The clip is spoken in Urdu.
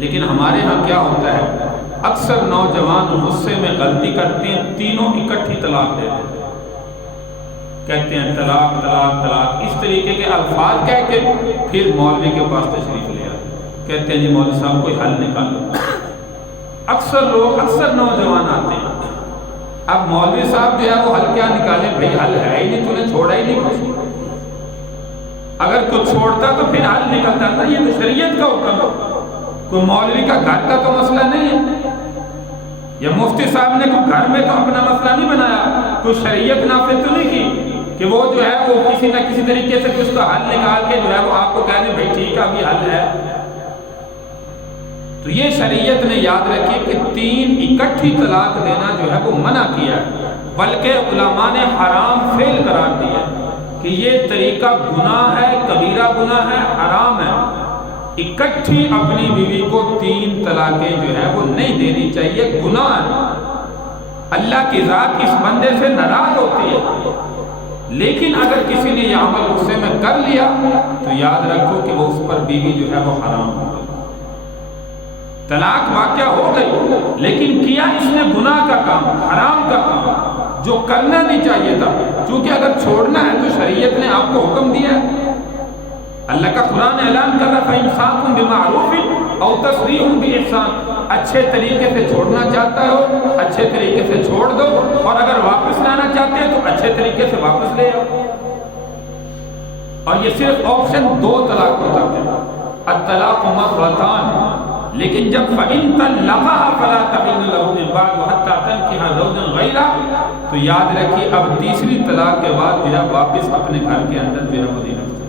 لیکن ہمارے ہاں کیا ہوتا ہے، اکثر نوجوان غصے میں غلطی کرتے ہیں، تینوں اکٹھی طلاق دے دیتے ہیں، کہتے ہیں طلاق طلاق طلاق، اس طریقے کے الفاظ کہہ کے پھر مولوی کے پاس تشریف لے آتے ہیں، کہتے ہیں جی مولوی صاحب کوئی حل نکالو۔ اکثر نوجوان آتے ہیں، اب مولوی صاحب جو ہے وہ حل کیا نکالے، بھئی حل ہے ہی نہیں، تو نے چھوڑا ہی نہیں کچھ، اگر کچھ چھوڑتا تو پھر حل نکلتا تھا، یہ تو شریعت کا حکم ہے، کوئی مولوی کا گھر کا تو مسئلہ نہیں ہے، یا مفتی صاحب نے کوئی گھر میں تو اپنا مسئلہ نہیں بنایا، کوئی شریعت نافذ تو نہیں کی کہ وہ جو ہے وہ کسی نہ کسی طریقے سے اس کا حل نکال کے جو ہے وہ آپ کو کہہ دیں بھئی ٹھیک ہے ابھی حل ہے۔ تو یہ شریعت نے یاد رکھی کہ تین اکٹھی طلاق دینا جو ہے وہ منع کیا ہے، بلکہ علماء نے حرام فعل قرار دیا کہ یہ طریقہ گناہ ہے، کبیرہ گناہ ہے، حرام ہے، اکٹھی اپنی بیوی کو تین طلاقیں جو ہے وہ نہیں دینی چاہیے، گناہ ہے، اللہ کی ذات اس بندے سے ناراض ہوتی ہے۔ لیکن اگر کسی نے یہ عمل غصے میں کر لیا تو یاد رکھو کہ وہ اس پر بیوی جو ہے وہ حرام ہو گئی، طلاق واقعہ ہو گئی، لیکن کیا اس نے گناہ کا کام، حرام کا کام جو کرنا نہیں چاہیے تھا، چونکہ اگر چھوڑنا ہے تو شریعت نے آپ کو حکم دیا ہے، اللہ کا قرآن اعلان کر رہا فَإِمْسَاكٌ بِمَعْرُوفٍ أَوْ تَسْرِيحٌ بِإِحْسَانٍ، اچھے طریقے سے چھوڑنا چاہتا ہو اچھے طریقے سے چھوڑ دو، اور اگر واپس لانا چاہتے ہیں تو اچھے طریقے سے واپس لے آؤ۔ اور یہ صرف آپشن دو طلاق ہوتا ہے، الطلاق مرتان، لیکن جب فَإِن طَلَّقَهَا فَلَا تَحِلُّ لَهُ مِن بَعْدُ حَتَّىٰ تَنكِحَ زَوْجًا غَيْرَهُ، تو یاد رکھیے اب تیسری طلاق کے بعد جو ہے واپس اپنے گھر کے اندر جو ہے وہ نہیں رکھ